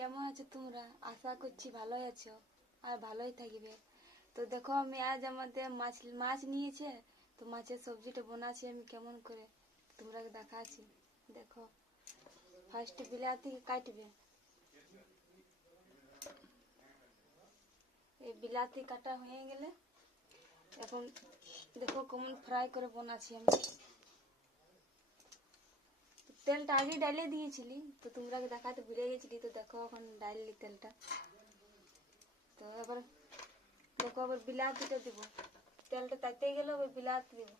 কেমন আছো তোমরা? আশা করছি ভালোই আছো আর ভালোই থাকবে। তো দেখো আমি আজ আমাদের মাছ নিয়েছে, তো মাছের সবজিটা বানাচ্ছি আমি কেমন করে তোমরা দেখাচ্ছি। দেখো, ফার্স্ট বিলাতি কাটবে। এই বিলাতি কাটা হয়ে গেলে এখন দেখো কেমন ফ্রাই করে বানাচ্ছি আমি। তেলটা আগে ডালিয়ে দিয়েছিলি, তো তোমরা দেখাতে ভুলে গেছিলি, তো দেখো এখন ডাললি তেলটা। তো এবার দেখো আবার বিলাতিটা দিব, তেলটা তাইতে গেলে আবার বিলাতি দিব।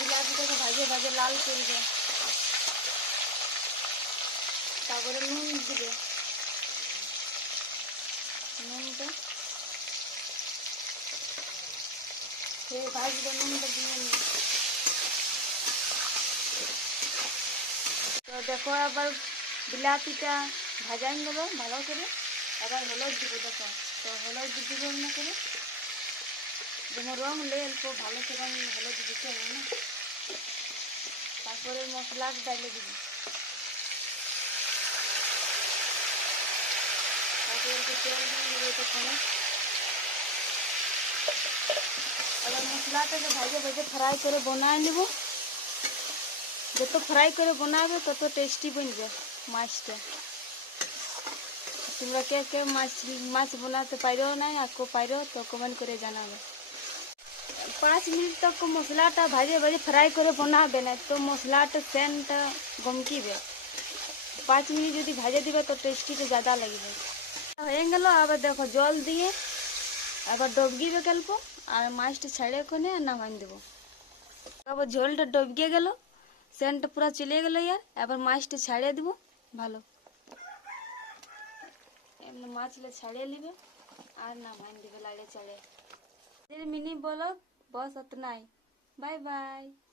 বিলাতিটাকে ভাজে ভাজে লাল করবে, তারপরে নুন দিবে। নুনটা সে ভাজবে, নুনটা দিয়ে নিয়ে। তো দেখো আবার বিলাতিটা ভাজাই নেব ভালো করে। আবার হলুদ দিব, দেখো তো হলুদ দিব না করে, যেমন রং হলে অল্প ভালো করে রং হলুদ দিতে হবে না। তারপরে মশলা ডালে দিব, তারপরে একটু তেল দিয়ে দেবো তখন। এবার মশলাটাকে ভাজে ভাজে ফ্রাই করে বানায় নেব। যত ফ্রাই করে বানাবে তত টেস্টি बनবে মাছটা। তোমরা কে কে মাছ বানাতে পারো না আকো পারো তো কমেন্ট করে জানাবে। 5 मिनट तक মশলাটা ভাজে ভাজে ফ্রাই করে বানাবে না তো মশলাটা সেন্টটা গমকিবে। 5 মিনিট যদি ভাজে দিবে তো টেস্টিটা ज़्यादा লাগবে। হয়ে গেল। আবার দেখো জল দিয়ে আবার ডবগিবে গল্প, আর মাছটা ছাড়ে কোনে নামাই দেবো। আবার ঝোলটা ডবগে গেল, সেন্টটা পুরো চলে গেল ইয়ার। এবার মাছটা ছাড়িয়ে দিব ভালো এমনি মাছটা ছাড়িয়ে নিবে আর নামাই দিবে লাড়ে চাড়ে। মিনি ব্লগ বস অতনাই। Bye by.